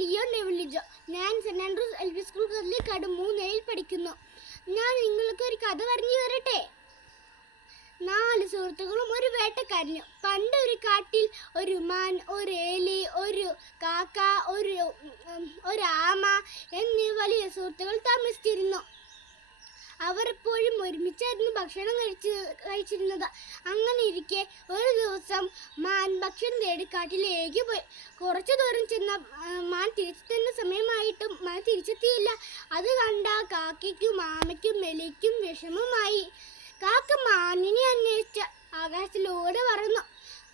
Leon ഡെവിലിജോ. ഞാൻ saint Andrews LP school കല്ലിക്കാട് 3 പഠിക്കുന്നു. ഞാൻ നിങ്ങൾക്ക് ഒരു കഥ പറഞ്ഞു തരട്ടെ. 4 സുഹൃത്തുക്കളും ഒരു വേട്ടക്കാരനും. പണ്ട് ഒരു കാട്ടിൽ ഒരു മാൻ, ഒരു എലി, ഒരു കാക്ക, ഒരു ആമ എന്നീ വലിയ സുഹൃത്തുക്കൾ താമസിച്ചിരുന്നു. അവർ എപ്പോഴും ഒരുമിച്ചായിരുന്നു ഭക്ഷണം കഴിച്ചിരുന്നത്. അങ്ങനെ ഇരിക്കെ ഒരു ദിവസം മാൻ ഭക്ഷണം തേടി കാട്ടിലേക്ക് പോയി. കുറച്ചു ദൂരം ചെന്ന മാൻ തിരിച്ചെത്തുന്ന സമയമായിട്ടും മാൻ തിരിച്ചെത്തിയില്ല. അത് കണ്ട കാക്കയ്ക്കും ആമയ്ക്കും എലിക്കും വിഷമമായി. കാക്ക മാനിനെ അന്വേഷിച്ച് ആകാശത്തിലൂടെ പറന്നു.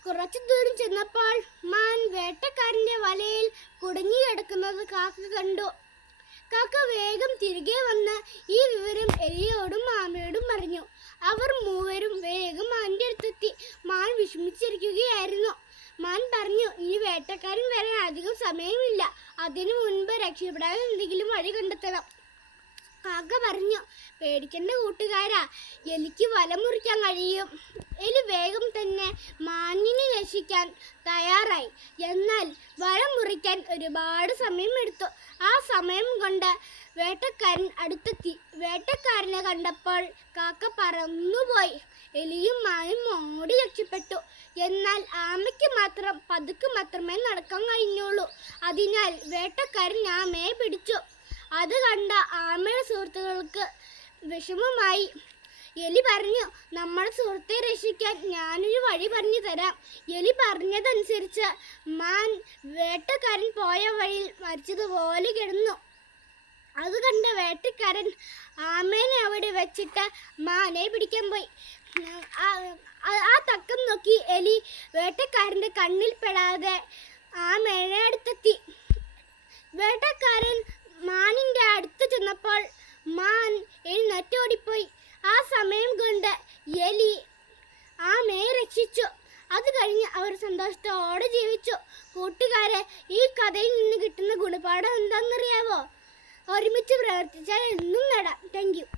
കുറച്ചു ദൂരം ചെന്നപ്പോൾ മാൻ വേട്ടക്കാരന്റെ വലയിൽ കുടുങ്ങിക്കിടക്കുന്നത് കാക്ക കണ്ടു. കാക്ക വേഗം തിരികെ വന്ന് ഈ വിവരം എലിയോടും ആമയോടും പറഞ്ഞു. അവർ മൂവരും വേഗം മാനിന്റെ അടുത്തെത്തി. മാൻ വിഷമിച്ചിരിക്കുകയായിരുന്നു. മാൻ പറഞ്ഞു, ഇനി വേട്ടക്കാരൻ വരാൻ അധികം സമയമില്ല. അതിനു മുൻപ് രക്ഷപ്പെടാൻ എന്തെങ്കിലും വഴി കണ്ടെത്തണം. കാക്ക പറഞ്ഞു, പേടിക്കേണ്ട കൂട്ടുകാരാ, എലിക്ക് വല മുറിക്കാൻ കഴിയും. എലി വേഗം തന്നെ മാനിനെ രക്ഷിക്കാൻ തയ്യാറായി. എന്നാൽ വല മുറിക്കാൻ ഒരുപാട് സമയമെടുത്തു. ആ സമയം കൊണ്ട് വേട്ടക്കാരൻ അടുത്തെത്തി. വേട്ടക്കാരനെ കണ്ടപ്പോൾ കാക്ക പറന്നുപോയി. എലിയും മാനും ഓടി രക്ഷപ്പെട്ടു. എന്നാൽ ആമയ്ക്ക് മാത്രം പതുക്കെ മാത്രമേ നടക്കാൻ കഴിഞ്ഞുള്ളൂ. അതിനാൽ വേട്ടക്കാരൻ ആമയെ പിടിച്ചു. അത് കണ്ട ആമയുടെ സുഹൃത്തുക്കൾക്ക് വിഷമമായി. എലി പറഞ്ഞു, നമ്മുടെ സുഹൃത്തെ രക്ഷിക്കാൻ ഞാനൊരു വഴി പറഞ്ഞു തരാം. എലി പറഞ്ഞതനുസരിച്ച് മാൻ വേട്ടക്കാരൻ പോയ വഴിയിൽ മരിച്ചതുപോലെ കിടന്നു. അത് കണ്ട വേട്ടക്കാരൻ ആമേനെ അവിടെ വെച്ചിട്ട് മാനെ പിടിക്കാൻ പോയി. ആ തക്കം നോക്കി എലി വേട്ടക്കാരൻ്റെ കണ്ണിൽ പെടാതെ ആമേനെ അടുത്തെത്തി. വേട്ടക്കാരൻ മാനിന്റെ അടുത്ത് ചെന്നപ്പോൾ മാൻ എഴുന്നേറ്റോടിപ്പോയി. ആ സമയം കൊണ്ട് എലി ആമയെ രക്ഷിച്ചു. അത് കഴിഞ്ഞ് അവർ സന്തോഷത്തോടെ ജീവിച്ചു. കൂട്ടുകാരെ, ഈ കഥയിൽ നിന്ന് കിട്ടുന്ന ഗുണപാഠം എന്താണെന്നറിയാവോ? ഒരുമിച്ച് പ്രവർത്തിച്ചാൽ എന്നും നേടാം. Thank you.